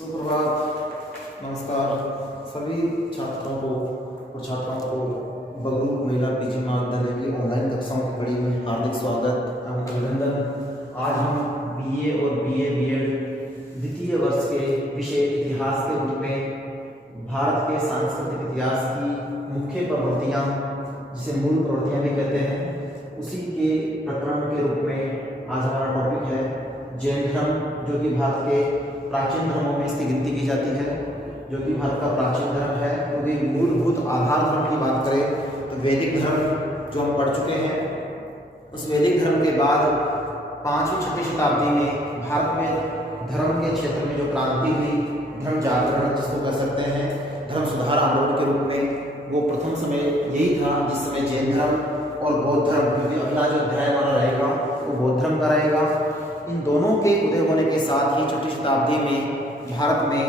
सुप्रभात, नमस्कार सभी छात्रों को और छात्राओं को बगरू महिला पीजी महाविद्यालय की ऑनलाइन कक्षाओं की कड़ी में हार्दिक स्वागत एवं अभिनंदन। आज हम बीए और बीएड द्वितीय वर्ष के विषय इतिहास के रूप में भारत के सांस्कृतिक इतिहास की मुख्य प्रवृत्तियाँ, जिसे मूल प्रवृत्तियाँ भी कहते हैं, उसी के प्रकरण के रूप में आज हमारा टॉपिक है जैन धर्म, जो कि भारत के प्राचीन धर्मों में इसकी गिनती की जाती है, जो कि भारत का प्राचीन धर्म है। क्योंकि मूलभूत आधार धर्म की बात करें तो वैदिक धर्म जो हम पढ़ चुके हैं, उस वैदिक धर्म के बाद 5वीं 6वीं शताब्दी में भारत में धर्म के क्षेत्र में जो क्रांति हुई, धर्म जागरण जिसको कह सकते हैं, धर्म सुधार आंदोलन के रूप में, वो प्रथम समय यही था जिस समय जैन धर्म और बौद्ध धर्म, क्योंकि अगला जो अध्याय हमारा रहेगा वो बौद्ध धर्म का रहेगा, इन दोनों के उदय होने के साथ ही 6वीं शताब्दी में भारत में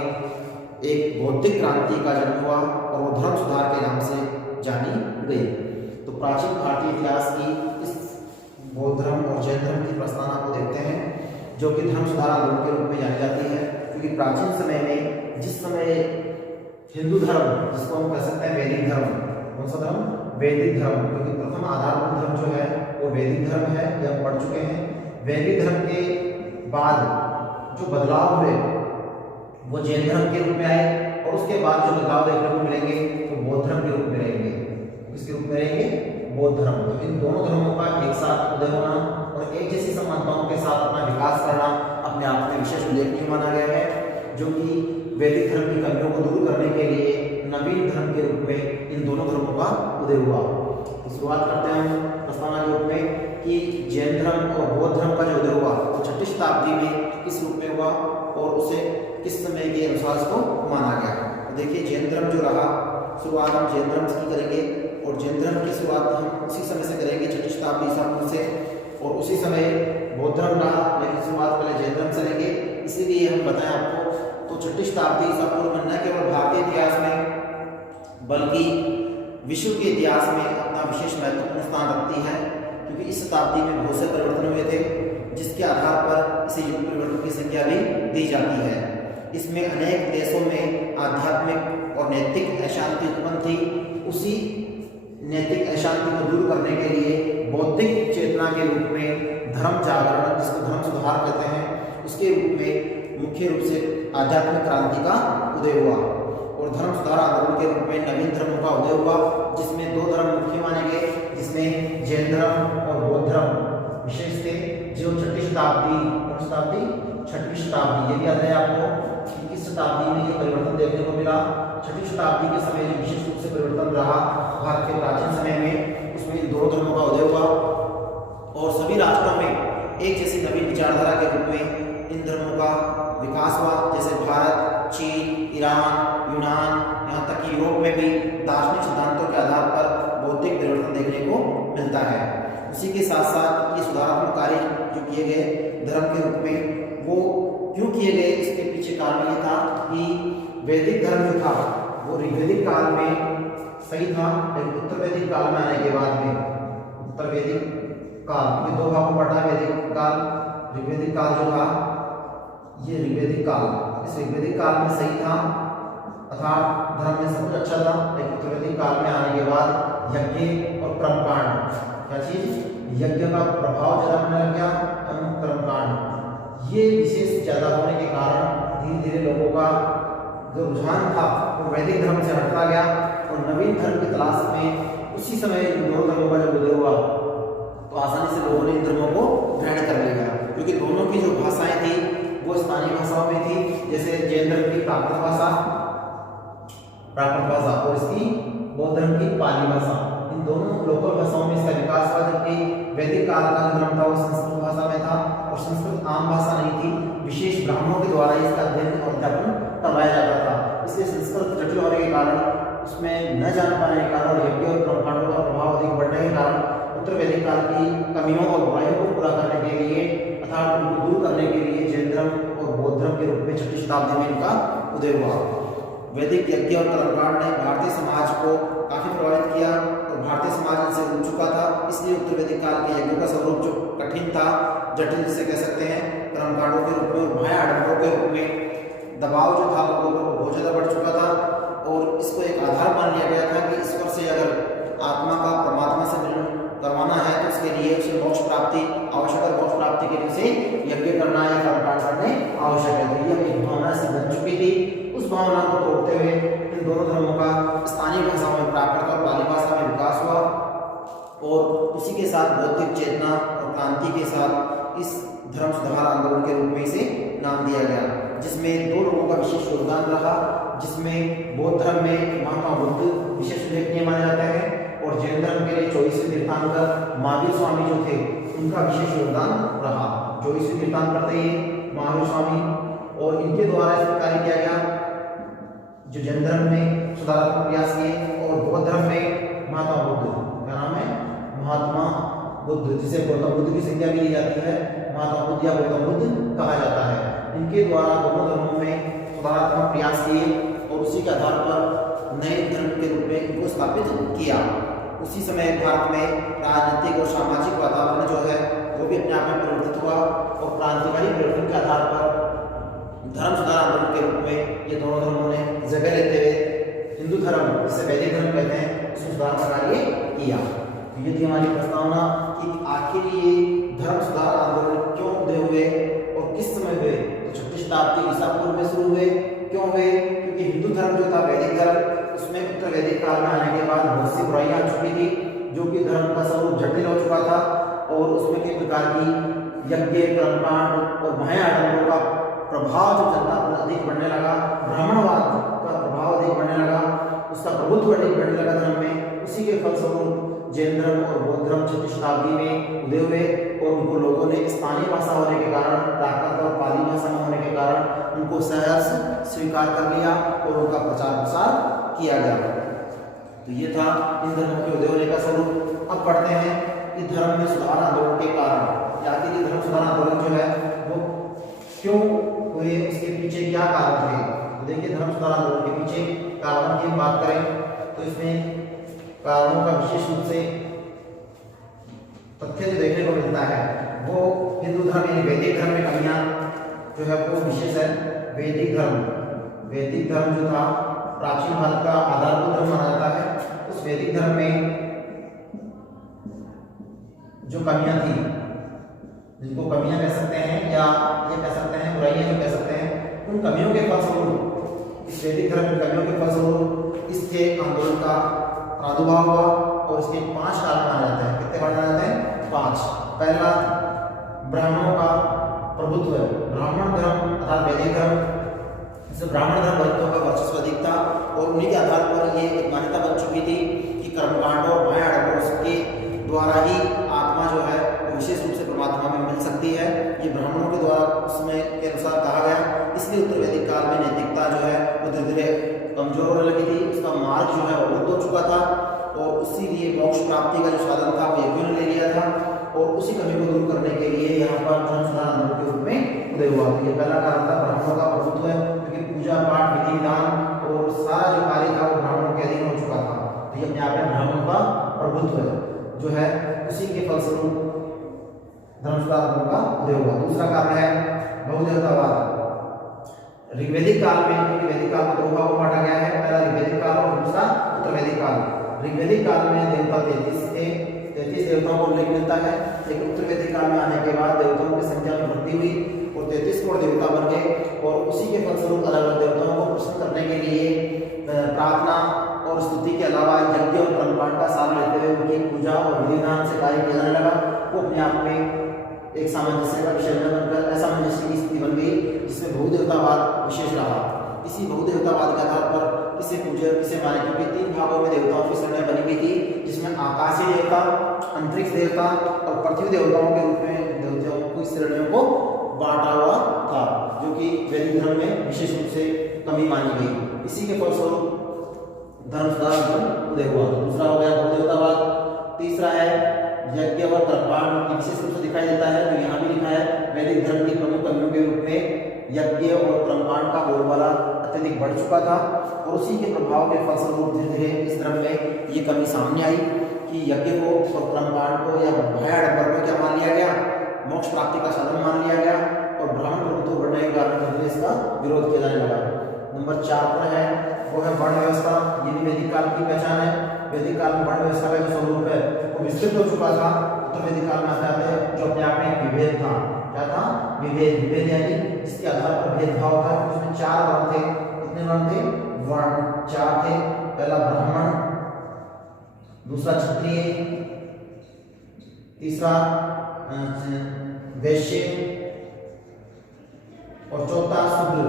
एक बौद्धिक क्रांति का जन्म हुआ और वो धर्म सुधार के नाम से जानी गई। तो प्राचीन भारतीय इतिहास की इस बौद्ध धर्म और जैन धर्म की प्रस्थान को देखते हैं, जो कि धर्म सुधार आंदोलन के रूप में जानी जाती है। क्योंकि प्राचीन समय में जिस समय हिंदू धर्म, जिसको हम कह सकते हैं वैदिक धर्म, कौन सा धर्म? वैदिक धर्म, क्योंकि प्रथम आधारभूत धर्म जो है वो वैदिक धर्म है, यह हम पढ़ चुके हैं। वैदिक धर्म के बाद जो बदलाव हुए वो जैन धर्म के रूप में आए, और उसके बाद जो बदलाव देखने को मिलेंगे वो बौद्ध धर्म के रूप में रहेंगे। किसके रूप में रहेंगे? बौद्ध धर्म। तो इन दोनों धर्मों का एक साथ उदय होना और एक जैसी समानताओं के साथ अपना विकास करना अपने आप में विशेष उल्लेखनीय माना गया है, जो कि वैदिक धर्म की कमियों को दूर करने के लिए नवीन धर्म के रूप में इन दोनों धर्मों का उदय हुआ। तो शुरुआत करते हैं प्रस्तावना के रूप में कि जैन धर्म और बौद्ध धर्म का जो उदय हुआ वो 6वीं शताब्दी में किस रूप में हुआ और उसे किस समय के अनुसार इसको माना गया। तो देखिए, जैन धर्म जो रहा, शुरुआत हम जैन धर्म की करेंगे और जैन धर्म की शुरुआत हम उसी समय से करेंगे 6वीं शताब्दी ईसा पूर्व से, और उसी समय बौद्ध धर्म रहा, लेकिन शुरुआत पहले जैन धर्म से लेंगे। इसीलिए हम बताएं आपको, तो 6वीं शताब्दी ईसा पूर्व में न केवल भारतीय इतिहास में बल्कि विश्व के इतिहास में अपना विशेष महत्वपूर्ण स्थान रखती है, क्योंकि इस शताब्दी में बहुत से परिवर्तन हुए थे, जिसके आधार पर इसे युग परिवर्तन की संख्या भी दी जाती है। इसमें अनेक देशों में आध्यात्मिक और नैतिक अशांति उत्पन्न थी। उसी नैतिक अशांति को दूर करने के लिए बौद्धिक चेतना के रूप में धर्म जागरण, जिसको धर्म सुधार कहते हैं, उसके रूप में मुख्य रूप से आध्यात्मिक क्रांति का उदय हुआ और धर्म सुधार आंदोलन के रूप में नवीन धर्मों का उदय हुआ, जिसमें दो धर्म मुख्य माने गए, जिसमें जैन धर्म और बौद्ध धर्म विशेष थे, जो 6वीं शताब्दी, 6वीं शताब्दी, ये भी याद है आपको कि किस शताब्दी में ये परिवर्तन देखने को मिला। 6वीं शताब्दी के समय जो विशेष रूप से परिवर्तन रहा भारत के प्राचीन समय में, उसमें इन दोनों धर्मों का उदय हुआ और सभी राष्ट्रों में एक जैसी नवीन विचारधारा के रूप में इन धर्मों का विकास हुआ। जैसे भारत, चीन, ईरान, यूनान, यहाँ तक कि यूरोप में भी दार्शनिक सिद्धांतों के आधार पर बौद्धिक परिवर्तन देखने को मिलता है। उसी के साथ साथ ये सुधारात्मक कार्य जो किए गए धर्म के रूप में, वो क्यों किए गए, इसके पीछे कारण ये था कि वैदिक धर्म जो था वो ऋग्वैदिक काल में सही था, लेकिन उत्तर वैदिक काल में आने के बाद में, उत्तर वैदिक काल में दो भागों में बटा, वैदिक काल, ऋग्वैदिक काल जो था, ये ऋग्वैदिक काल, इस ऋग्वैदिक काल में सही था, अर्थात धर्म में सब कुछ अच्छा था, लेकिन उत्तर वैदिक काल में आने के बाद यज्ञ और कर्मकांड, क्या चीज, यज्ञ का प्रभाव ज्यादा होने लग गया एवं कर्मकांड, ये विशेष ज्यादा होने के कारण धीरे धीरे लोगों का जो रुझान था वो वैदिक धर्म से हटता गया और नवीन धर्म की तलाश में उसी समय दोनों धर्मों का जब उदय हुआ तो आसानी से लोगों ने इन धर्मों को ग्रहण कर लिया, क्योंकि दोनों की जो भाषाएं थी वो स्थानीय भाषाओं में थी। जैसे जैन धर्म की प्राकृत भाषा और इसकी बौद्ध धर्म की पाली भाषा, इन दोनों लोकल भाषाओं में इसका विकास हुआ, जबकि वैदिक काल का जो धर्म था वो संस्कृत भाषा में था और संस्कृत आम भाषा नहीं थी, विशेष ब्राह्मणों के द्वारा इसका अध्ययन और अध्यापन करवाया जाता था। इसलिए संस्कृत जटिल होने के कारण, उसमें न जान पाने के कारण और यज्ञ और कर्मकांडों का प्रभाव अधिक बढ़ने के कारण उत्तर वैदिक काल की कमियों और बुराइयों को पूरा करने के लिए, अर्थात उनको दूर करने के लिए जैन धर्म और बौद्ध धर्म के रूप में 6वीं शताब्दी में इनका उदय हुआ। वैदिक यज्ञ और कर्मकांड ने भारतीय समाज को काफी प्रभावित किया और भारतीय समाज इनसे उठ चुका था, इसलिए उत्तर वैदिक काल के यज्ञों का स्वरूप जो कठिन था, जटिल जिसे कह सकते हैं, कर्मकांडों के रूप में और भय आडंबरों के रूप में दबाव जो था वो लोगों को बहुत ज़्यादा बढ़ चुका था और इसको एक आधार मान लिया गया था कि ईश्वर से अगर आत्मा का परमात्मा से मिलन करवाना है तो उसके लिए उसे मोक्ष प्राप्ति आवश्यक है। मोक्ष प्राप्ति के लिए उसे यज्ञ करना या कर्मकांड करने आवश्यक है। तो ये एक भावना से बन चुकी थी। उस भावना को तोड़ते हुए इन दोनों धर्मों का स्थानीय भाषाओं में प्राकृत और पाली भाषा में विकास हुआ और उसी के साथ बौद्धिक चेतना और क्रांति के साथ इस धर्म सुधार आंदोलन के रूप में इसे नाम दिया गया, जिसमें दो लोगों का विशेष योगदान रहा, जिसमें बौद्ध धर्म में महात्मा बुद्ध विशेष उल्लेखनीय माने जाते हैं और जैन धर्म के लिए 24वें तीर्थंकर महावीर स्वामी जो थे उनका विशेष योगदान रहा। 24वें तीर्थंकर थे ये महावीर स्वामी और इनके द्वारा इस प्रकार किया गया जो जैन धर्म में सुधारात्मक प्रयास किए और बौद्ध धर्म में महात्मा बुद्ध, क्या नाम है, महात्मा बुद्ध, जिसे गौतम बुद्ध की संज्ञा भी दी जाती है, महात्मा बुद्ध या गौतम बुद्ध कहा जाता है। इनके द्वारा दोनों धर्मों में सुधारात्मक प्रयास किए और उसी के आधार पर नए धर्म के रूप में इनको स्थापित किया। उसी समय भारत में राजनीतिक और सामाजिक वातावरण जो है वो भी अपने आप में परिवर्तित हुआ और क्रांतिकारी परिवर्तन के आधार पर धर्म सुधार आंदोलन के रूप में ये दोनों धर्मों ने जगह लेते हुए हिंदू धर्म, जिसे वैदिक धर्म कहते हैं, उसमें सुधार का कार्य किया। ये थी हमारी प्रस्तावना कि आखिर ये धर्म सुधार आंदोलन क्यों उदय हुए और किस समय हुए। तो 6वीं शताब्दी ईसा पूर्व में शुरू हुए। क्यों हुए? क्योंकि हिंदू धर्म जो था वैदिक धर्म, उसमें उत्तर वैदिक काल में आने के बाद बहुत सी बुराइयां आ चुकी थी, जो कि धर्म का स्वरूप जटिल हो चुका था और उसमें कई प्रकार की यज्ञ, कर्मकांड और भय आडंबरों का प्रभाव जो जनता पर अधिक बढ़ने लगा, ब्राह्मणवाद का प्रभाव अधिक बढ़ने लगा, उसका प्रभुत्व अधिक बढ़ने लगा धर्म में। उसी के फलस्वरूप जैन धर्म और बौद्ध धर्म 6वीं शताब्दी में उदय हुए और उनको लोगों ने स्थानीय भाषा होने के कारण, प्राकृत और पाली भाषा में होने के कारण उनको सहर्ष स्वीकार कर लिया और उनका प्रचार प्रसार किया गया। तो ये था इन धर्मों के उदय होने का स्वरूप। अब पढ़ते हैं कि धर्म में सुधार आंदोलन के कारण, या कि धर्म सुधार आंदोलन जो है वो क्यों हुए, उसके पीछे क्या कारण थे। तो देखिए, धर्म सुधार आंदोलन के पीछे कारणों की बात करें तो इसमें कारणों का विशेष रूप से तथ्य जो देखने को मिलता है वो हिंदू धर्म यानी वैदिक धर्म में कमियां जो है वो विशेष है। वैदिक धर्म जो था प्राचीन भारत का आधारभूत धर्म माना जाता है। उस वैदिक धर्म में जो कमियां थी, जिनको कमियां कह सकते हैं या ये कह सकते हैं बुराइयां जो कह सकते हैं, उन कमियों के फलस्वरूप, इस वैदिक धर्म की कमियों के फलस्वरूप इसके आंदोलन का प्रादुर्भाव हुआ और इसके 5 कारण माने जाते हैं। कितने माने जाते हैं? 5। पहला, ब्राह्मणों का प्रभुत्व है। ब्राह्मण धर्म अर्थात वैदिक धर्म, इससे ब्राह्मण धर्म वर्गों का वर्चस्व अधिक था और उन्हीं के आधार पर ये एक मान्यता बन चुकी थी कि कर्मकांडों और भय आडंबरों के द्वारा ही आत्मा जो है वो विशेष रूप से परमात्मा में मिल सकती है। ये ब्राह्मणों के द्वारा उसमें के अनुसार कहा गया। इसलिए उत्तर वैदिक काल में नैतिकता जो है वो धीरे धीरे कमजोर होने लगी थी, उसका मार्ग जो है अवरुद्ध हो चुका था और इसीलिए मोक्ष प्राप्ति का जो साधन था वो यज्ञ ने ले लिया था और उसी कमी को दूर करने के लिए यहाँ पर धर्म सुधार आंदोलन के रूप में उदय हुआ। तो ये पहला कारण था ब्राह्मणों का प्रभुत्व है, क्योंकि पूजा पाठ, विधि विधान और सारा जो कार्य था वो ब्राह्मणों के अधीन हो चुका था। तो ये अपने आप में ब्राह्मणों का प्रभुत्व है जो है, उसी के फलस्वरूप धर्म सुधार आंदोलन का उदय हुआ। दूसरा कारण है बहुदेवतावाद। ऋग्वैदिक काल में, क्योंकि वैदिक काल को 2 भागों में बांटा गया है, पहला ऋग्वैदिक काल और दूसरा उत्तर वैदिक काल। ऋग्वैदिक काल में देवता 33 थे, 33 देवताओं को उल्लेख मिलता है, लेकिन उत्तर वैदिक काल में आने के बाद देवताओं की संख्या में वृद्धि हुई और 33 करोड़ देवता बन गए और उसी के फलस्वरूप अलग अलग देवताओं को प्रसन्न करने के लिए प्रार्थना और स्तुति के अलावा यज्ञ और कर्मकांड का सहारा लेते हुए उनकी पूजा और विधि विधान से कार्य किया जाने लगा। वो अपने आप में एक सामंजस्य का विषय बनकर असामंजस्य की स्थिति बन गई, जिसमें बहुदेवतावाद विशेष रहा। इसी बहुदेवतावाद के आधार पर किसे पूजे किसे माने, क्योंकि 3 भागों में देवताओं की श्रेणियां बनी गई थी, जिसमें आकाशीय देवता, अंतरिक्ष देवता और पृथ्वी देवताओं के रूप में देवताओं को इस श्रेणियों को बांटा हुआ था, जो कि वैदिक धर्म में विशेष रूप से कमी मानी गई। इसी के फलस्वरूप धर्म सुधार उदय हुआ। दूसरा हो गया बहुदेवतावाद। तीसरा है यज्ञ और कर्मकांड, विशेष रूप से दिखाई देता है, तो यहाँ भी लिखा है वैदिक धर्म की प्रमुख कमियों के रूप में यज्ञ और कर्मकांड का बोलबाला अत्यधिक बढ़ चुका था और उसी के प्रभाव के फलस्वरूप धीरे धीरे इस धर्म में ये कमी सामने आई कि यज्ञ को और कर्मकांड को या भय आडंबर को क्या मान लिया गया, मोक्ष प्राप्ति का साधन मान लिया गया और ब्राह्मण प्रभुत्व बढ़ने के कारण में इसका विरोध किया जाने लगा। नंबर 4 पर है वो है वर्ण व्यवस्था। ये भी वैदिक काल की पहचान है। वैदिक काल में वर्ण व्यवस्था का जो स्वरूप है वो विस्तृत हो चुका था। तो वैदिक काल में आता है जो अपने आप में एक विभेद था। क्या था? विभेद यानी इसके आधार पर भेदभाव था। उसमें 4 वर्ण थे। कितने वर्ण थे? वर्ण 4 थे। पहला ब्राह्मण, दूसरा क्षत्रिय, तीसरा वैश्य और चौथा शूद्र।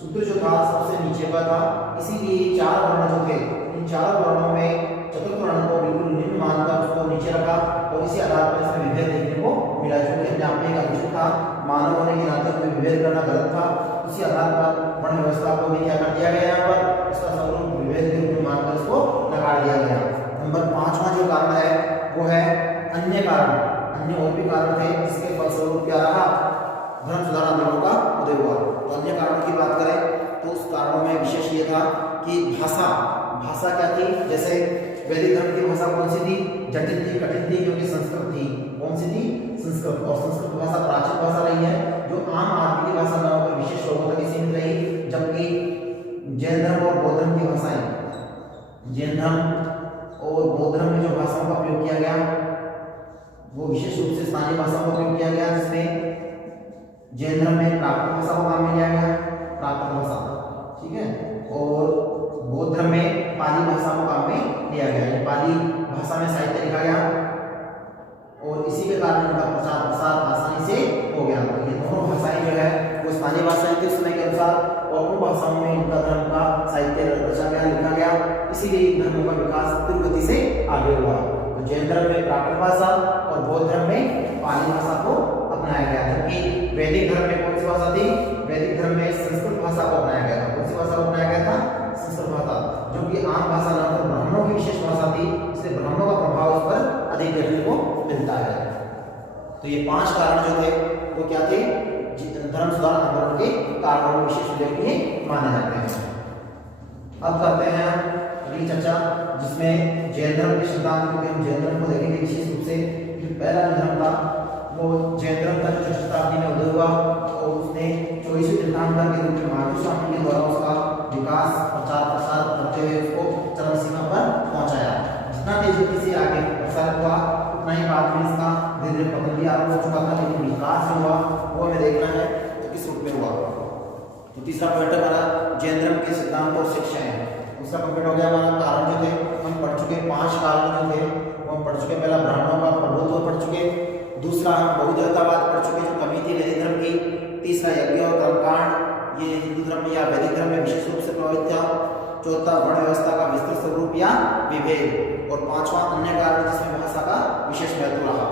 शूद्र जो था सबसे नीचे का था। इसीलिए 4 वर्ण जो थे, इन 4 वर्णों में चतुर्थ वर्ण को बिल्कुल निम्न मानकर उसको नीचे रखा और इसी आधार पर इसमें विभेद देखने को मिला। जो कि अपने आप में एक अनुचित था, मानव होने के नाते कोई विभेद करना गलत था। इसी आधार पर वर्ण व्यवस्था को भी क्या कर दिया गया, यहाँ पर इसका स्वरूप विभेद के रूप में मानकर इसको नकार दिया गया। नंबर 5वां जो कारण है वो है अन्य कारण। अन्य और भी कारण थे जिसके फलस्वरूप क्या रहा? धर्म सुधार आंदोलन का उदय हुआ। तो अन्य कारणों की बात करें तो उस कारणों में विशेष ये था कि भाषा क्या थी? जैसे वैदिक धर्म की भाषा कौन सी थी? जटिल थी, कठिन थी, क्योंकि संस्कृत थी। कौन सी थी? संस्कृत। और संस्कृत भाषा प्राचीन भाषा रही है जो आम आदमी की भाषा न होकर विशेष लोगों तक सीमित रही। जबकि जैन धर्म और बौद्ध धर्म की भाषाएं, जैन धर्म और बौद्ध धर्म में जो भाषाओं का प्रयोग किया गया वो विशेष रूप से स्थानीय भाषाओं का प्रयोग किया गया, जिसमें जैन धर्म में प्राकृत भाषा को काम में लिया गया, प्राकृत भाषा, ठीक है, और बौद्ध धर्म में पाली भाषा को काम में लिया गया। पाली भाषा में साहित्य लिखा गया और इसी के कारण उनका प्रचार प्रसार आसानी से हो गया। तो ये दोनों भाषाएं जो है वो स्थानीय भाषाएं थी समय के अनुसार, और उन भाषाओं में इनका धर्म का साहित्य रचा गया, लिखा गया। इसीलिए इन धर्मों का विकास तीव्र गति से आगे हुआ। तो जैन धर्म में प्राकृत भाषा और बौद्ध धर्म में पाली भाषा को अपनाया गया। जबकि वैदिक धर्म में कौन सी भाषा थी? वैदिक धर्म में संस्कृत भाषा को अपनाया गया था। कौन सी भाषा को अपनाया गया था? संस्कृत भाषा, जो कि आम भाषा न होकर ब्राह्मणों की विशेष भाषा थी, इसलिए ब्राह्मणों का प्रभाव इस पर अधिक देखने को मिलता है। तो ये 5 कारण जो थे वो क्या थे? धर्म सुधार आंदोलन के कारणों में विशेष उल्लेखनीय माने जाते हैं। अब करते हैं अगली चर्चा, जिसमें जैन धर्म के सिद्धांत, क्योंकि हम जैन धर्म को देखेंगे विशेष रूप से। जो पहला धर्म था वो जैन धर्म का जो शताब्दी में उदय हुआ और उसने 24वें तीर्थंकर के रूप में माधव स्वामी के द्वारा उसका विकास प्रचार प्रसार करते हुए उसको चरम सीमा पर पहुंचाया। जितना तेजी से आगे प्रसारित हुआ उतना ही बाद में इसका धीरे धीरे पतन भी आरंभ हो चुका था, लेकिन विकास जो हुआ वो हमें देखना है तो किस रूप में हुआ। तो तीसरा पॉइंट हमारा जैन धर्म के सिद्धांत और शिक्षाएं। दूसरा कंप्लीट हो गया हमारा कारण जो थे हम पढ़ चुके, 5 कारण जो थे वो हम पढ़ चुके। पहला ब्राह्मणों का प्रभुत्व पढ़ चुके, दूसरा हम बहुदेवतावाद पढ़ चुके जो कमी थी वैदिक धर्म की, तीसरा यज्ञ और कर्मकांड ये हिंदू धर्म या वैदिक धर्म में विशेष रूप से प्रभावित था, चौथा वर्ण व्यवस्था का विस्तृत स्वरूप या विभेद, और 5वां अन्य कारण जिसमें भाषा का विशेष महत्व रहा।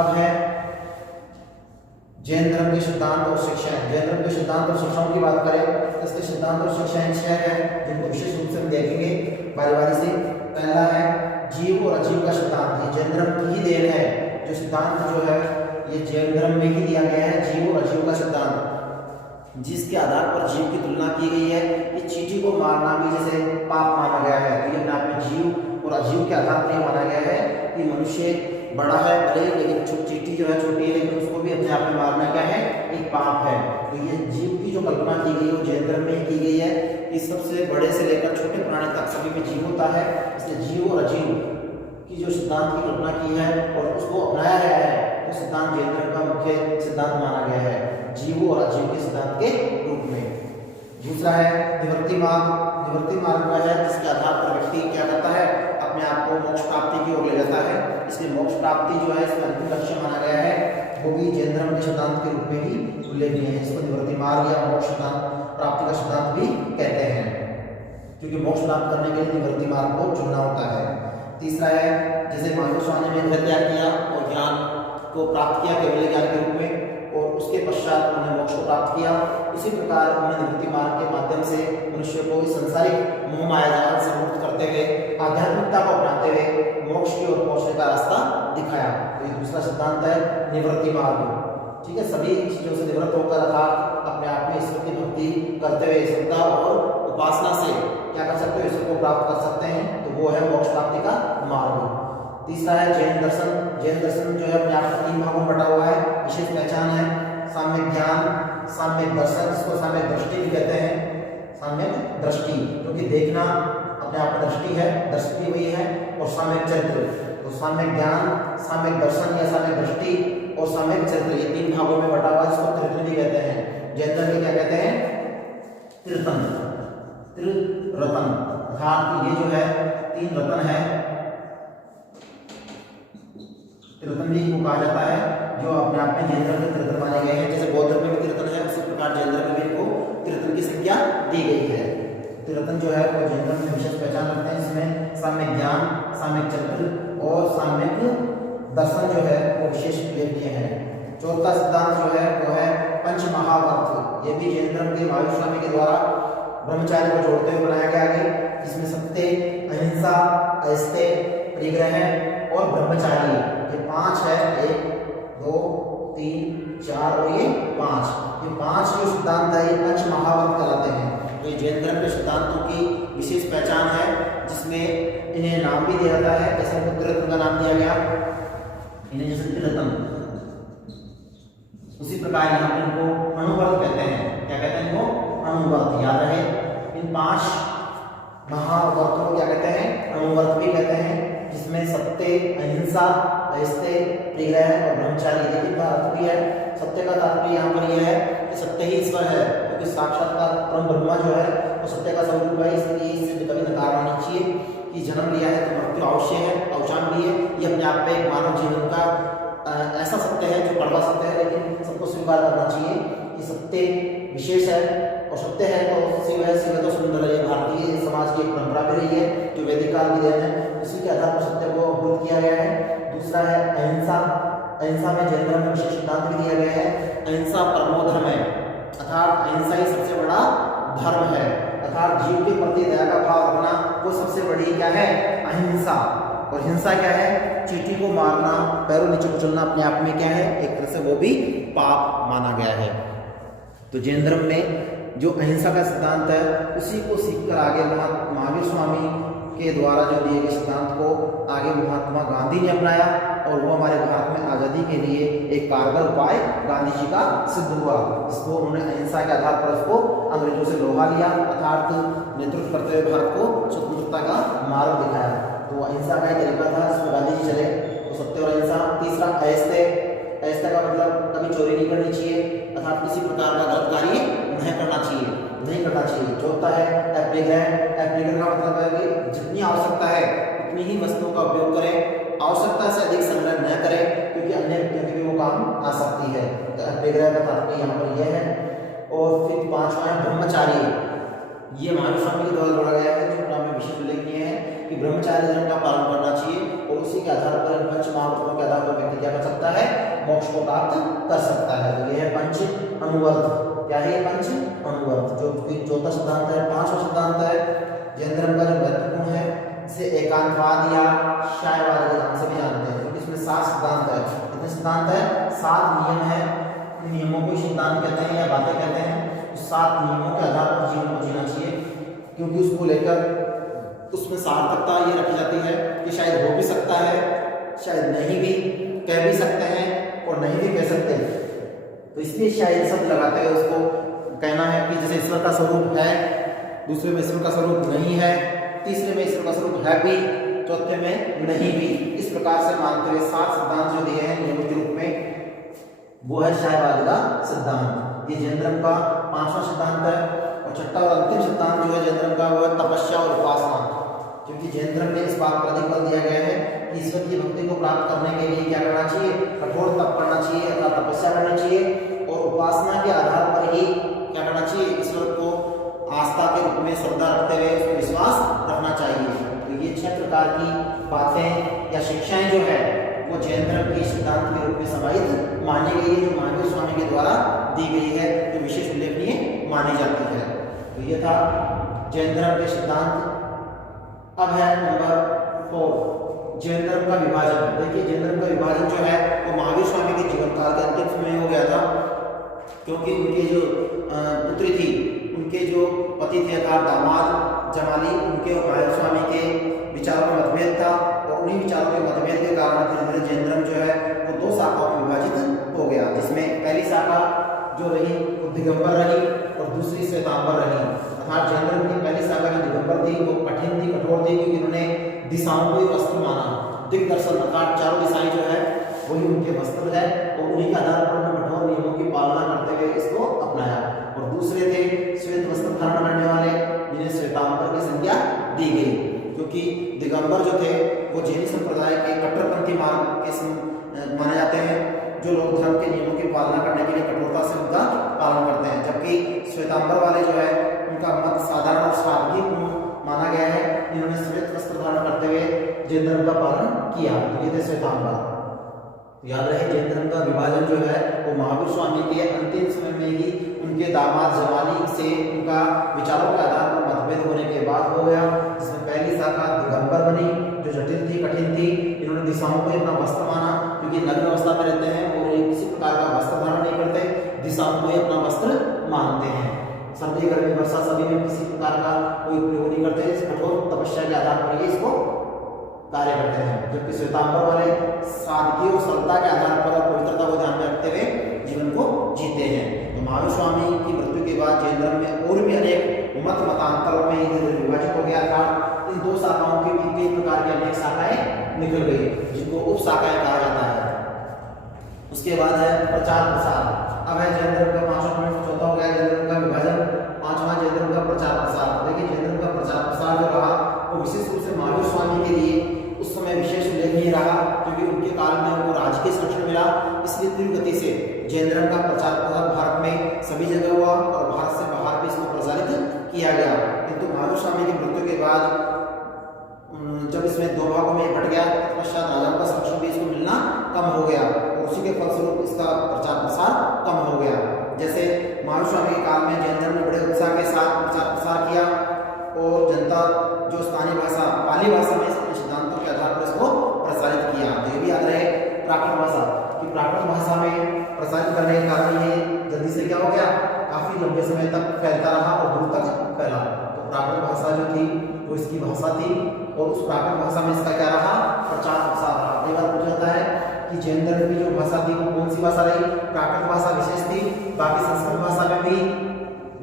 अब है जैन धर्म के सिद्धांत और शिक्षाएं। जैन धर्म के सिद्धांत और शिक्षाओं की बात करें तो इसके सिद्धांत और शिक्षाएं 6 हैं जिनको विशेष रूप से हम देखेंगे बारी बारी से। पहला है जीव और अजीव का सिद्धांत। ये जैन धर्म की ही देन है। जो सिद्धांत जो है ये जैन धर्म में ही दिया गया है, जीव और अजीव का सिद्धांत, जिसके आधार पर जीव की तुलना की गई है कि चींटी को मारना भी जैसे पाप माना गया है। तो ये अपने आप में जीव और अजीव के आधार पर यह माना गया है कि मनुष्य बड़ा है भले, लेकिन चींटी जो है छोटी है, लेकिन उसको भी अपने आप में मारना क्या है? एक पाप है। तो ये जीव की जो कल्पना की गई वो जैन धर्म में की गई है कि सबसे बड़े से लेकर छोटे प्राणी तक सभी में जीव होता है। इसलिए जीव और अजीव की जो सिद्धांत की कल्पना की है और उसको अपनाया गया है, वो सिद्धांत जैन धर्म का मुख्य सिद्धांत माना गया है, जीव और अजीव के सिद्धांत के रूप में। दूसरा है निवृत्ति मार्ग। निवृत्ति मार्ग का है जिसके आधार पर व्यक्ति क्या करता है? अपने आप को मोक्ष प्राप्ति की ओर ले जाता है। इसलिए मोक्ष प्राप्ति जो है इसका अंतिम लक्ष्य माना गया है, वो भी जैन धर्म के सिद्धांत के रूप में ही उल्लेखनीय है। इसको निवृत्ति मार्ग या मोक्ष प्राप्ति का सिद्धांत भी कहते हैं, क्योंकि मोक्ष प्राप्त करने के लिए निवृत्ति मार्ग को चुनना होता है। तीसरा है जैसे माधव स्वामी ने घर त्याग किया और ज्ञान को प्राप्त किया केवल ज्ञान के रूप में, और उसके पश्चात उन्होंने मोक्ष को प्राप्त किया। इसी प्रकार उन्होंने निवृत्ति मार्ग के माध्यम से मनुष्य को इस संसारिक मोह माया जाल से मुक्त करते हुए आध्यात्मिकता को अपनाते हुए मोक्ष की ओर पहुंचने का रास्ता दिखाया। तो ये दूसरा सिद्धांत है निवृत्ति मार्ग। ठीक है, सभी चीजों से निवृत्त होकर अर्थात अपने आप में ईश्वर की भक्ति करते हुए श्रद्धा और उपासना से क्या कर सकते हो? ईश्वर को प्राप्त कर सकते हैं। तो वो है मोक्ष प्राप्ति का मार्ग। तीसरा है जैन दर्शन। जैन दर्शन जो है अपने आप में 3 भागों में बटा हुआ है, विशेष पहचान है, साम्यक ज्ञान, साम्यक दर्शन, जिसको साम्यक दृष्टि भी कहते हैं, साम्यक दृष्टि क्योंकि देखना अपने आप में दृष्टि है, दृष्टि वही है, और साम्यक चरित्र, तो साम्यक ज्ञान, साम्यक दर्शन या साम्यक दृष्टि और साम्यक चरित्र, ये 3 भागों में बटा हुआ है, जिसको त्रिरत्न भी कहते हैं। जैन धर्म में क्या कहते हैं? त्रिरत्न, त्रिरत्न, अर्थात ये जो है 3 रत्न है, त्रिरत्न भी को कहा जाता है, जो अपने आप में जैन धर्म में त्रिरत्न माने गए हैं। जैसे बौद्ध धर्म में भी त्रिरत्न है, उसी प्रकार जैन धर्म में भी इनको त्रिरत्न की संज्ञा दी गई है। त्रिरत्न जो है वो जैन धर्म में विशेष पहचान रखते हैं, इसमें साम्यक ज्ञान, साम्यक चरित्र और साम्यक दर्शन जो है वो विशेष उल्लेखनीय है। चौथा सिद्धांत जो है वो है पंच महावर्त, ये भी जैन धर्म के महावीर स्वामी के द्वारा ब्रह्मचार्य को जोड़ते हुए बनाया गया है, जिसमें सत्य, अहिंसा, अस्तेय, परिग्रह और ब्रह्मचारी, ये 5 है, 1 2 3 4 और ये 5, ये 5 जो सिद्धांत है ये पंच महावर्त कहलाते हैं। तो ये जैन धर्म के सिद्धांतों की विशेष पहचान है, जिसमें इन्हें नाम भी दिया जाता है, जैसे उनको त्रिरत्न का नाम दिया गया, इन्हें जैसे त्रिरत्न, उसी प्रकार यहाँ पे इनको अणुवर्त कहते हैं। क्या कहते हैं इनको? अणुवर्त। याद रहे, इन 5 महावर्तों को क्या कहते हैं? अणुवर्त भी कहते हैं, जिसमें सत्य, अहिंसा, अस्तेय, परिग्रह और ब्रह्मचारी, लेकिन अर्थ भी है। सत्य का तात्पर्य यहाँ पर यह है कि सत्य ही ईश्वर है, क्योंकि साक्षात्कार परम ब्रह्म जो है वो सत्य का स्वरूप है, इसलिए इससे कभी नकार आनी चाहिए कि जन्म लिया है तो मृत्यु अवश्य है, अवसान भी है। ये अपने आप में एक मानव जीवन का ऐसा सत्य है जो कड़वा सत्य है, लेकिन सबको स्वीकार करना चाहिए कि सत्य विशेष है, और सत्य है तो शिव है, शिव है तो सुंदर है। ये भारतीय समाज की एक परंपरा भी रही है, जो वैदिक काल की देन है, उसी के आधार पर सत्य को अवरुद्ध किया गया है। दूसरा है अहिंसा, अहिंसा में जैन धर्म में विशेष सिद्धांत भी दिया गया है। अहिंसा परमो धर्म है, अर्थात अहिंसा ही सबसे बड़ा धर्म है, अर्थात जीव के प्रति दया का भाव रखना वो सबसे बड़ी क्या है? अहिंसा। और हिंसा क्या है? चींटी को मारना, पैरों नीचे कुचलना अपने आप में क्या है? एक तरह से वो भी पाप माना गया है। तो जैन धर्म में जो अहिंसा का सिद्धांत है उसी को सीखकर आगे महावीर स्वामी के द्वारा जो दिए गए सिद्धांत को आगे महात्मा गांधी ने अपनाया, और वो हमारे भारत में आज़ादी के लिए एक कारगर उपाय गांधी जी का सिद्ध हुआ। इसको उन्होंने अहिंसा के आधार पर उसको अंग्रेजों से लोहा लिया, अर्थात नेतृत्व करते हुए भारत को स्वतंत्रता का मार्ग दिखाया। तो अहिंसा का एक तरीका था जिसमें गांधी जी चले, तो सत्य और अहिंसा। तीसरा अस्तेय, अस्तेय का मतलब कभी चोरी नहीं करनी चाहिए, अर्थात किसी प्रकार का गलत कार्य नहीं करना चाहिए, नहीं करना चाहिए। चौथा है अपरिग्रह, अपरिग्रह का मतलब है कि जितनी आवश्यकता है उतनी ही वस्तुओं का उपयोग करें, आवश्यकता से अधिक संग्रह न करें, क्योंकि अन्य व्यक्तियों के भी वो काम आ सकती है। तो अपरिग्रह का तात्पर्य यहाँ पर यह है। और फिर 5वां है ब्रह्मचारी, ये महावीर स्वामी के द्वारा जोड़ा गया है, जो नाम में विशेष उल्लेखनीय है कि ब्रह्मचारी धर्म का पालन करना चाहिए, और उसी के आधार पर पंच महावर्तों के आधार पर व्यक्ति क्या कर सकता है? मोक्ष को प्राप्त कर सकता है। तो यह है पंच अणुवर्त। क्या है ये पंच अणुवर्त? जो चौथा सिद्धांत है। 5वां सिद्धांत है जैन धर्म का जो महत्वपूर्ण है, इसे एकांतवाद या शायवाद के नाम से भी जानते हैं, क्योंकि इसमें 7 सिद्धांत है। कितने सिद्धांत है? 7 नियम है। नियमों को सिद्धांत कहते हैं या बातें कहते हैं। 7 नियमों के आधार पर जीवन को जीना चाहिए, क्योंकि उसको लेकर उसमें सार्थकता ये रखी जाती है कि शायद हो भी सकता है, शायद नहीं भी, कह भी सकते हैं और नहीं भी कह सकते। तो इसलिए शायद शब्द लगाते हुए उसको कहना है कि जैसे ईश्वर का स्वरूप है, दूसरे में ईश्वर का स्वरूप नहीं है, तीसरे में ईश्वर का स्वरूप है भी, चौथे में नहीं भी। इस प्रकार से मानते हुए 7 सिद्धांत जो दिए हैं नियम के रूप में, वो है शायवाद का सिद्धांत। ये जैन धर्म का 5वां सिद्धांत है। और छठा और अंतिम सिद्धांत जो है जैन धर्म का, वो है तपस्या और उपासना, क्योंकि जैन धर्म में इस बात पर अधिक बल दिया गया है कि ईश्वर की भक्ति को प्राप्त करने के लिए क्या करना चाहिए? कठोर तप करना चाहिए, अर्थात तपस्या करना चाहिए, और उपासना के आधार पर ही क्या करना चाहिए? ईश्वर को आस्था के रूप में श्रद्धा रखते हुए उसको विश्वास रखना चाहिए। तो ये 6 प्रकार की बातें या शिक्षाएं जो है वो जैन धर्म के सिद्धांत के रूप में समाहित मानी गई है, जो महावीर स्वामी के द्वारा दी गई है, जो विशेष उल्लेखनीय मानी जाती है। तो ये था जैन धर्म के सिद्धांत। अब है नंबर 4, जैन धर्म का विभाजन। देखिए जैन धर्म का विभाजन जो है वो महावीर स्वामी के जीवन काल के अंतिम समय हो गया था, क्योंकि उनकी जो पुत्री थी, उनके जो पति थे अर्थात दामाद जमाली, उनके और महावीर स्वामी के विचारों में मतभेद था, और उन्हीं विचारों के मतभेद के कारण धीरे धीरे जैन धर्म जो है वो 2 शाखाओं में विभाजित हो गया, जिसमें पहली शाखा जो रही वो दिगंबर रही और दूसरी श्वेतांबर रही। अर्थात जैन धर्म की पहली शाखा जो दिगंबर थी वो कठिन थी, कठोर थी, क्योंकि उन्होंने दिशाओं को ही वस्त्र माना। दिग्दर्शन अर्थात चारों दिशाएं जो है वही उनके वस्त्र है और उन्हीं के आधार पर उन्होंने कठोर नियमों की पालना करते हुए इसको अपनाया। और दूसरे थे श्वेत वस्त्र धारण करने वाले, जिन्हें श्वेतांबर की संज्ञा दी गई, क्योंकि दिगंबर जो थे वो जैन संप्रदाय के कट्टरपंथी मार्ग के माने जाते हैं, जो लोग धर्म के नियमों की पालना करने के लिए कठोरता से उनका पालन करते हैं। जबकि श्वेतांबर वाले जो है उनका मत साधारण और सादगी माना गया है। इन्होंने श्वेत वस्त्र धारण करते हुए जैन धर्म का पालन किया, ये थे श्वेतांबर। याद रहे जैन धर्म का विभाजन जो है वो महावीर स्वामी के अंतिम समय में ही उनके दामाद जमाली से उनका विचारों के आधार पर मतभेद होने के बाद हो गया, जिसमें पहली शाखा दिगंबर बनी जो जटिल थी, कठिन थी। इन्होंने दिशाओं को अपना वस्त्र माना, क्योंकि नग्न अवस्था में रहते हैं और किसी प्रकार का वस्त्र धारण नहीं करते, दिशाओं को ही अपना वस्त्र मानते हैं। सर्दी गर्मी वर्षा सभी में किसी प्रकार का कोई प्रयोग नहीं करते, कठोर तपस्या के आधार पर ही इसको कार्य करते हैं। जबकि श्वेतांबर वाले सादगी और सरलता के आधार पर और पवित्रता को ध्यान में रखते हुए जीवन को जीते हैं। तो महावीर स्वामी की मृत्यु के बाद जैन धर्म में और भी अनेक मत मतांतरों में इधर विभाजित हो गया था। इन दो शाखाओं की भी कई प्रकार की अनेक शाखाएं निकल गई, जिनको उप शाखाएं कहा जाता है। उसके बाद है प्रचार प्रसार। अब है जैन धर्म का पांचवा पॉइंट, चौथा हो गया जैन धर्म का विभाजन, पांचवा जैन धर्म का प्रचार प्रसार। देखिए जैन धर्म का प्रचार प्रसार जो रहा वो विशेष रूप से महावीर स्वामी के लिए उस समय विशेष उल्लेखनीय रहा, क्योंकि उनके काल में उनको राजकीय संरक्षण मिला। इसलिए तीव्र गति से जैन धर्म का प्रचार प्रसार भारत में सभी जगह हुआ और भारत से बाहर भी इसको प्रसारित किया गया। किंतु महावीर स्वामी की मृत्यु के बाद जब इसमें दो भागों में बट गया, तत्पश्चात राजाओं का संरक्षण भी इसको मिलना कम हो गया और उसी के फलस्वरूप इसका प्रचार प्रसार कम हो गया। जैसे महावीर स्वामी के काल में जैन धर्म ने बड़े उत्साह के साथ प्रचार प्रसार किया और जनता जो स्थानीय भाषा पाली भाषा में अपने सिद्धांतों के आधार पर इसको प्रसारित किया। तो ये भी याद रहे प्राकृत भाषा कि प्राकृत भाषा में प्रसारित करने के कारण ये जल्दी से क्या हो गया, काफी लंबे समय तक फैलता रहा और दूर तक फैला। तो प्राकृत भाषा जो थी वो इसकी भाषा थी और उस प्राकृत भाषा में इसका क्या रहा, प्रचार प्रसार रहा। कई बार पूछा जाता है कि जैन धर्म की जो भाषा थी वो कौन सी भाषा रही, प्राकृत भाषा विशेष थी, बाकी संस्कृत भाषा में भी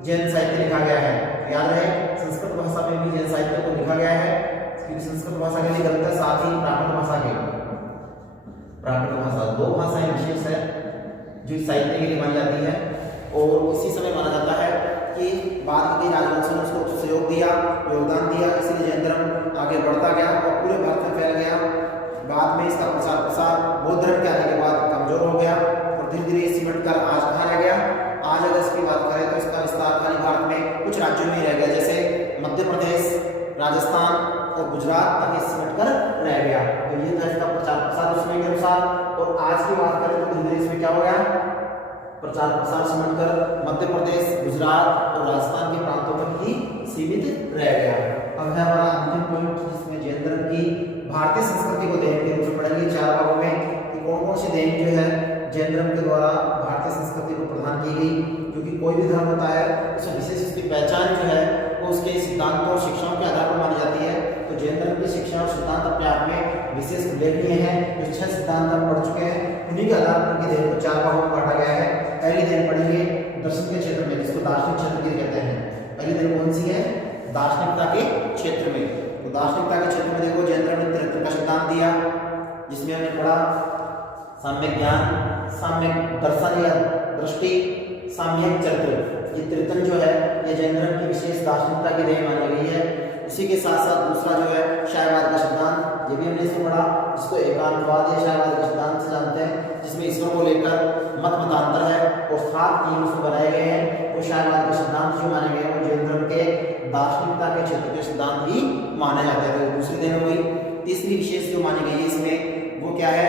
जैन साहित्य लिखा गया है। याद रहे संस्कृत भाषा में भी जैन साहित्य को लिखा गया है, क्योंकि संस्कृत भाषा के लिए गलत है, साथ ही प्राकृत भाषा के प्राकृत भाषा दो भाषाएं विशेष है जो साहित्य के लिए मानी जाती है। और इसी समय माना जाता है कि बाद के राजवंशों ने उसको सहयोग दिया, योगदान दिया, इसलिए जैन धर्म आगे बढ़ता गया और पूरे भारत में फैल गया। बाद में इसका प्रचार प्रसार बौद्ध धर्म के आने के बाद कमजोर हो गया और धीरे धीरे सिमट कर आज कहाँ रह गया। आज अगर इसकी बात करें तो इसका विस्तार खाली भारत में कुछ राज्यों में ही रह गया, जैसे मध्य प्रदेश, राजस्थान और गुजरात तक ये सिमट कर रह गया। तो ये था इसका प्रचार प्रसार उस समय के अनुसार। और आज की बात करें तो धीरे धीरे इसमें क्या हो गया, प्रचार प्रसार सिमट कर मध्य प्रदेश, गुजरात और राजस्थान के प्रांतों तक ही सीमित रह गया। अब है हमारा अंतिम पॉइंट, जिसमें जैन धर्म की भारतीय संस्कृति को देन के रूप में पढ़ेंगे चार भागों में कि कौन कौन सी देन जो है जैन धर्म के द्वारा भारतीय संस्कृति को प्रदान की गई। क्योंकि कोई भी धर्म होता है उसमें विशेष उसकी पहचान जो है वो उसके सिद्धांतों और शिक्षाओं के आधार पर मानी जाती है। तो जैन धर्म की शिक्षा और सिद्धांत अपने आप में विशेष उल्लेखनीय है। जो 6 सिद्धांत हम पढ़ चुके हैं, उन्हीं के आधार पर उनकी देन को 4 भागों में बांटा गया है। पहली देन पढ़ेंगे दर्शन के क्षेत्र में, जिसको दार्शनिक क्षेत्र की कहते हैं। पहली देन कौन सी है, दार्शनिकता के क्षेत्र में। तो दार्शनिकता के क्षेत्र में देखो जैन धर्म ने त्रित्व का सिद्धांत दिया, जिसमें हमने पढ़ा साम्यक ज्ञान, साम्यक दर्शन या दृष्टि, साम्यक चरित्र। ये त्रितन जो है ये जैन धर्म की विशेष दार्शनिकता की देन मानी गई है। उसी के साथ साथ दूसरा जो है शायवाद का सिद्धांत, ये भी हमने इसमें पढ़ा, जिसको एकांतवाद या शायवाद के सिद्धांत से जानते हैं, जिसमें ईश्वर को लेकर मत मतांतर है और 7 नियम उसमें बनाए गए हैं। वो शायवाद के सिद्धांत जो माने गए हैं वो जैन धर्म के दार्शनिकता के क्षेत्र के सिद्धांत ही माने जाते हैं। तो दूसरी देन हो गई। तीसरी विशेष जो मानी गई है इसमें वो क्या है,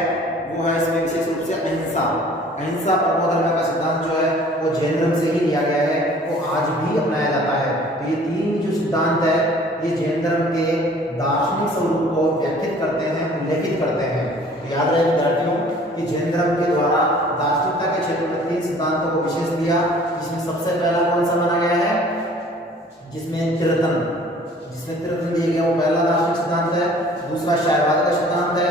वो है इसमें विशेष रूप से अहिंसा। अहिंसा परमो धर्म का सिद्धांत जो है वो जैन धर्म से ही लिया गया है, वो आज भी अपनाया जाता है। तो ये 3 जो सिद्धांत है ये जैन धर्म के दार्शनिक स्वरूप को व्याख्यात करते हैं, उल्लेखित करते हैं। तो याद रहे विद्यार्थियों कि जैन धर्म के द्वारा दार्शनिकता के क्षेत्र में 3 सिद्धांतों को विशेष दिया, जिसमें सबसे पहला कौन सा माना गया है, जिसमें त्रितन दिया गया वो पहला दार्शनिक सिद्धांत है। दूसरा शायवाद का सिद्धांत है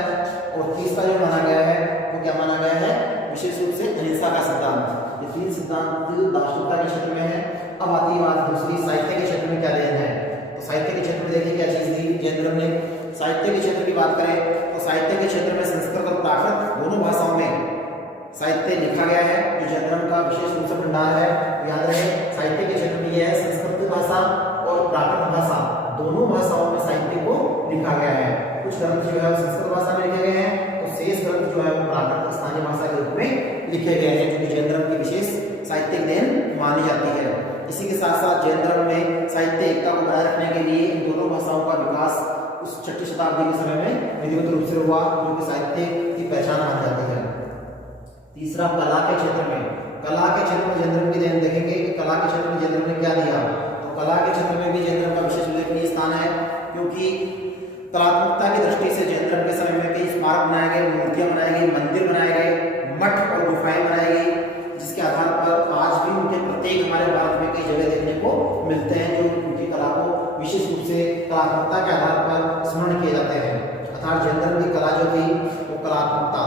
और तीसरा जो माना गया है वो क्या माना गया है, विशेष रूप से अहिंसा का सिद्धांत। ये 3 सिद्धांत दार्शनिकता के क्षेत्र में है। अब आती है बात दूसरी, साहित्य के क्षेत्र में क्या देन है। तो साहित्य के क्षेत्र में देखिए क्या चीज दी जयेंद्र ने। साहित्य के क्षेत्र की बात करें तो साहित्य के क्षेत्र में संस्कृत और प्राकृत दोनों भाषाओं में साहित्य लिखा गया है, जो जयेंद्र का विशेष रूप से भंडार है। याद रहे साहित्य के क्षेत्र में यह है संस्कृत भाषा और प्राकृत भाषा दोनों भाषाओं में साहित्य को लिखा गया है। कुछ ग्रंथ जो है वो संस्कृत भाषा में लिखे गए हैं, तो शेष ग्रंथ जो है वो प्राकृत स्थानीय भाषा के रूप में लिखे गए हैं, जो कि जयेंद्र की विशेष साहित्यिक देन मानी जाती है। इसी के साथ साथ जयेंद्र में साहित्य एकता को बनाए रखने के लिए इन दोनों भाषाओं का विकास उस 6ठी शताब्दी के समय में विधिवत रूप से हुआ, जो कि साहित्य की पहचान मानी जाती है। तीसरा, कला के क्षेत्र में। कला के क्षेत्र में जयेंद्र की देन देखेंगे कि कला के क्षेत्र में जयेंद्र ने क्या दिया। तो कला के क्षेत्र में भी जयेंद्र का विशेष उल्लेखनीय स्थान है, क्योंकि कलात्मकता की दृष्टि से जयेंद्र के समय में कई स्मारक बनाए गए, मूर्तियां बनाई गई, मंदिर बनाए गए, मठ और गुफाएं बनाई गई, जिसके आधार पर आज भी उनके प्रत्येक हमारे भारत में कई जगह देखने को मिलते हैं, जो उनकी कला को विशेष रूप से कलात्मकता के आधार पर स्मरण किए जाते हैं। अर्थात जयेंद्र की कला जो थी वो कलात्मकता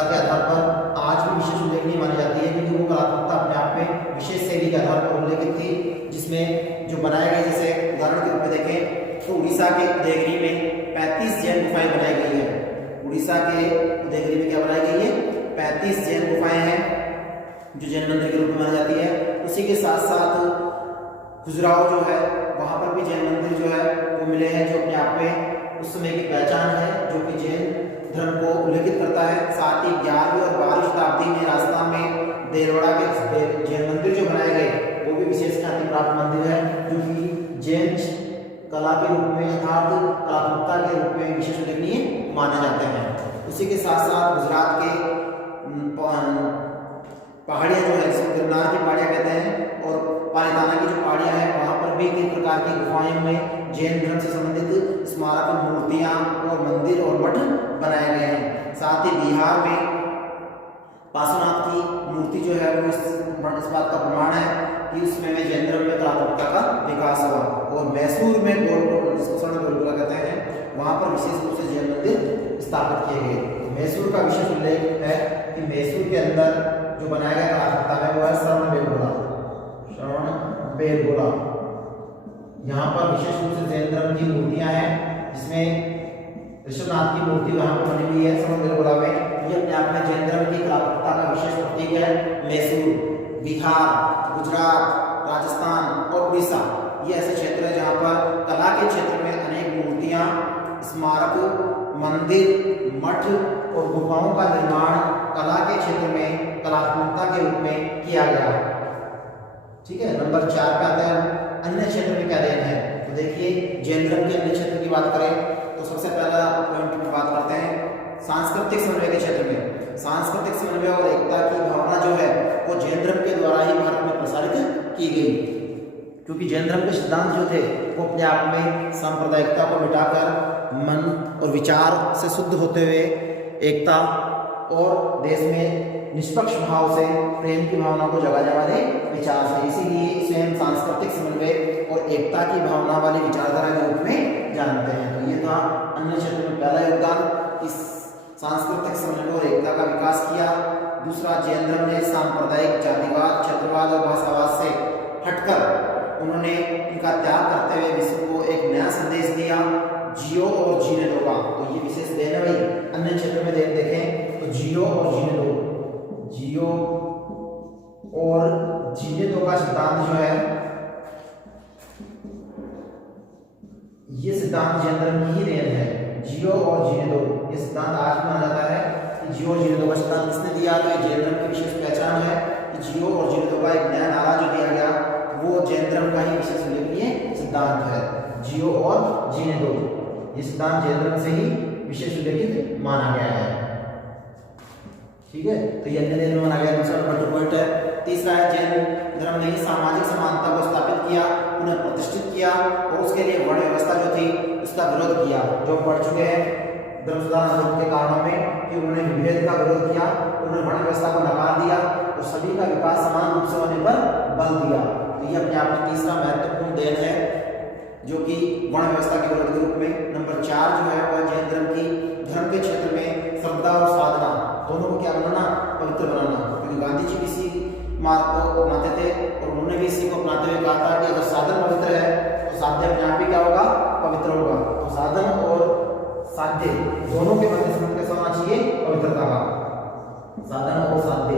के आधार पर आज भी विशेष उल्लेखनीय मानी जाती है, क्योंकि वो कलात्मकता अपने आप में विशेष शैली के आधार पर उल्लेखित थी, जिसमें जो बनाए गए, जैसे उदाहरण के रूप में देखें तो उड़ीसा के उदयगिरी में 35 जैन गुफाएं बनाई गई है। उड़ीसा के उदयगिरी में क्या बनाई गई है, 35 जैन गुफाएं हैं, जो जैन मंदिर के रूप में मानी जाती है। उसी के साथ साथ खजुराहो जो है वहां पर भी जैन मंदिर जो है वो मिले हैं, जो अपने आप में उस समय की पहचान है, जो कि जैन धर्म को उल्लेखित करता है। साथ ही 11वीं और 12वीं शताब्दी में राजस्थान में देलवाड़ा के जैन मंदिर जो बनाए गए वो भी विशेष ख्याति प्राप्त मंदिर है, जो कि जैन कला के रूप में अर्थात कलात्मकता के रूप में विशेष उल्लेखनीय माने जाते हैं। उसी के साथ साथ गुजरात के पहाड़ियाँ जो है, जिसको गिरनार की पहाड़ियाँ कहते हैं, और पालीताना की जो पहाड़ियाँ हैं वहाँ पर भी कई प्रकार की गुफाएं में जैन धर्म से संबंधित स्मारक, मूर्तियाँ और मंदिर और मठ बनाए गए हैं। साथ ही बिहार में पार्श्वनाथ की मूर्ति जो है वो इस बात का प्रमाण है कि उसमें जैन धर्म में कलात्मकता का विकास हुआ। और मैसूर में गोलकोंडा, जिसको स्वर्ण गोलकोंडा कहते हैं, वहाँ पर विशेष रूप से जैन मंदिर स्थापित किए गए। तो मैसूर का विशेष उल्लेख है कि मैसूर के अंदर जो बनाया गया कलात्मकता है वो है श्रवणबेलगोला। यहाँ पर विशेष रूप से जैन धर्म की मूर्तियां हैं, जिसमें ऋषभनाथ की मूर्ति वहाँ पर बनी हुई है श्रवणबेलगोला में। ये अपने आप में जैन धर्म की कलात्मकता का विशेष प्रतीक है। मैसूर, बिहार, गुजरात, राजस्थान और उड़ीसा ये ऐसे क्षेत्र है जहाँ पर कला के क्षेत्र में अनेक मूर्तियां, स्मारक, मंदिर, मठ और गुफाओं का निर्माण कला के क्षेत्र में कलात्मकता के रूप में किया गया। ठीक है, नंबर 4 पे आता है अन्य क्षेत्र में क्या देन है। तो देखिए जैन धर्म के अन्य क्षेत्र की बात करें तो सबसे पहला पॉइंट में बात करते हैं सांस्कृतिक समन्वय के क्षेत्र में। सांस्कृतिक समन्वय और एकता की भावना जो है वो जैन धर्म के द्वारा ही भारत में प्रसारित की गई, क्योंकि जैन धर्म के सिद्धांत जो थे वो अपने आप में सांप्रदायिकता को मिटाकर मन और विचार से शुद्ध होते हुए एकता और देश में निष्पक्ष भाव से प्रेम की भावना को जगाने वाले विचार थे। इसीलिए स्वयं सांस्कृतिक समन्वय और एकता की भावना वाली विचारधारा के रूप में जानते हैं। तो ये था अन्य क्षेत्र में पहला योगदान, इस सांस्कृतिक समन्वय और एकता का विकास किया। दूसरा, जैन धर्म ने सांप्रदायिक जातिवाद, क्षेत्रवाद और भाषावाद से हटकर उन्होंने इनका त्याग करते हुए विश्व को एक नया संदेश दिया, जियो और जीने दो का। तो ये विशेष देन है भाई। अन्य क्षेत्र में देखें तो जियो और जीने दो, जियो और जीने दो का सिद्धांत जो है ये सिद्धांत जैन धर्म की ही देन है। जियो और जीने दो ये सिद्धांत आज भी माना जाता है कि जियो और जीने दो का सिद्धांत किसने दिया, तो ये जैन धर्म की विशेष पहचान है कि जियो और जीने दो का एक नया नारा जो दिया गया वो जैन धर्म का ही विशेष उल्लेखनीय सिद्धांत है। जियो और जीने दो ये सिद्धांत जैन धर्म से ही विशेष उल्लेखित माना गया है। ठीक है, तो ये अन्य देन में माना गया। दूसरा नंबर 2 पॉइंट है। तीसरा है जैन धर्म ने सामाजिक समानता को स्थापित किया, उन्हें प्रतिष्ठित किया और उसके लिए वर्ण व्यवस्था जो थी उसका विरोध किया। जो पढ़ चुके हैं धर्म सुधार आंदोलन के कारणों में कि उन्होंने विभेद का विरोध किया, उन्होंने वर्ण व्यवस्था को नकार दिया और सभी का विकास समान रूप से होने पर बल दिया। तो ये अपने आप में तीसरा महत्वपूर्ण देन है, जो कि वर्ण व्यवस्था के विरोध के रूप में। नंबर 4 जो है वह जैन धर्म की धर्म के क्षेत्र में श्रद्धा और साधना दोनों को क्या बनाना, पवित्र बनाना। क्योंकि गांधी जी इसी मार्ग को अपनाते थे और उन्होंने भी इसी को अपनाते हुए कहा था कि अगर साधन पवित्र है तो साध्य अपने आप ही क्या होगा, पवित्र होगा। तो साधन और साध्य दोनों के मध्य संबंध कैसा होना चाहिए, पवित्रता का। साधन और साध्य,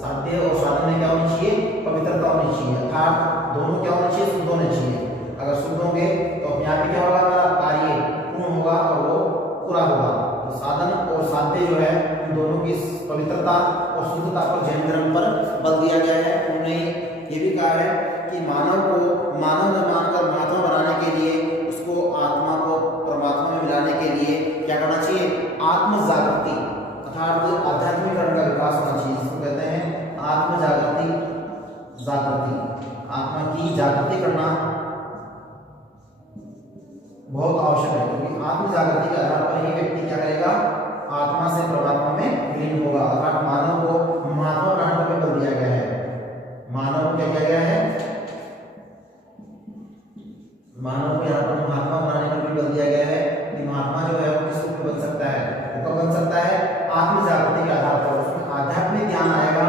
साध्य और साधन में क्या होनी चाहिए, पवित्रता होनी चाहिए, अर्थात दोनों क्या होना चाहिए, शुद्ध होने चाहिए। अगर शुद्ध होंगे तो अपने आप ही क्या होगा, हमारा कार्य पूर्ण होगा और वो पूरा होगा। तो साधन और साध्य जो है उन दोनों की पवित्रता और शुद्धता पर जैन धर्म पर बल दिया गया है। उन्होंने ये भी कहा है कि मानव को मानव न मानकर महात्मा बनाने के लिए, उसको आत्मा को परमात्मा में मिलाने के लिए क्या करना चाहिए, आत्म जागृति अर्थात आध्यात्मिकरण का विकास होना चाहिए, जिसको कहते हैं आत्म जागृति। आत्मा की जागृति करना बहुत आवश्यक है, क्योंकि आत्म जागृति के आधार पर ही व्यक्ति क्या करेगा, आत्मा से परमात्मा में विलीन होगा। अर्थात मानव को महात्मा बनाने पर बल दिया गया है। मानव को क्या किया गया है, मानव को यहाँ पर महात्मा बनाने पर भी बल दिया गया है कि महात्मा जो है वो किस रूप में बन सकता है, वो कब बन सकता है, आत्म जागृति के आधार पर। उसमें आध्यात्मिक ज्ञान आएगा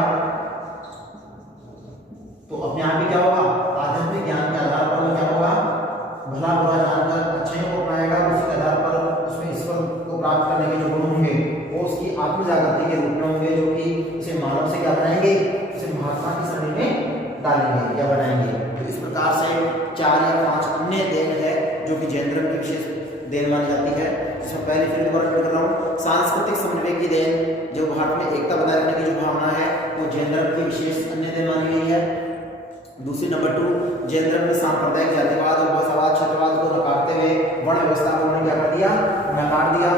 तो अपने आप ही क्या होगा, आध्यात्मिक ज्ञान के आधार पर क्या होगा, भला बुरा जानकर अच्छे को अपनाएगा। उसी के आधार पर उसमें ईश्वर को प्राप्त करने के जो गुण होंगे वो उसकी आत्म जागृति के रूप में होंगे, जो कि उसे मानव से क्या बनाएंगे, उसे महात्मा की श्रेणी में डालेंगे या बनाएंगे। तो इस प्रकार से 4 या 5 अन्य देन है जो कि जैन धर्म की विशेष देन मानी जाती है। इसमें पहले फिर दोबारा कर रहा हूँ, सांस्कृतिक समन्वय की देन, जो भारत में एकता बनाए रखने की जो भावना है वो जैन धर्म की विशेष अन्य देन मानी गई है। दूसरी नंबर 2, जैन धर्म में सांप्रदायिक जातिवाद और बसवाद क्षेत्रवाद को नकारते हुए वर्ण व्यवस्था को उन्होंने क्या कर दिया, नकार दिया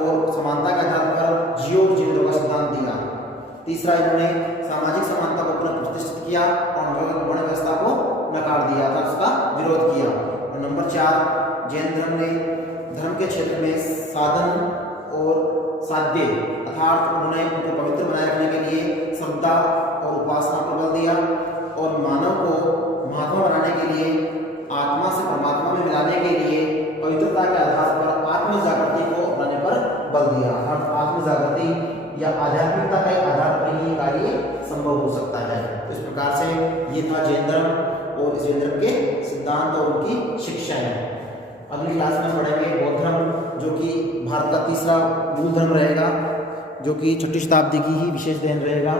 और समानता के आधार पर जियो जिंदो का सिद्धांत दिया। तीसरा, इन्होंने सामाजिक समानता को पुनः प्रतिष्ठित किया और वर्ण व्यवस्था को नकार दिया था, उसका विरोध किया। और नंबर 4, जैन धर्म ने धर्म के क्षेत्र में साधन और साध्य अर्थात उन्होंने उनको पवित्र बनाए रखने के लिए श्रद्धा और उपासना पर बल दिया और मानव को महात्मा बनाने के लिए, आत्मा से परमात्मा में मिलाने के लिए पवित्रता के आधार पर आत्म जागृति को अपनाने पर बल दिया। अर्थात आत्म जागृति या आध्यात्मिकता के आधार पर ही कार्य संभव हो सकता है। तो इस प्रकार से ये था जैन धर्म और जैन धर्म के सिद्धांत और उनकी शिक्षाएं। अगली क्लास में पढ़ेंगे बौद्ध धर्म, जो कि भारत का तीसरा मूल धर्म रहेगा, जो कि 6वीं शताब्दी की ही विशेष देन रहेगा।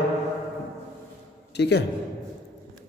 ठीक है।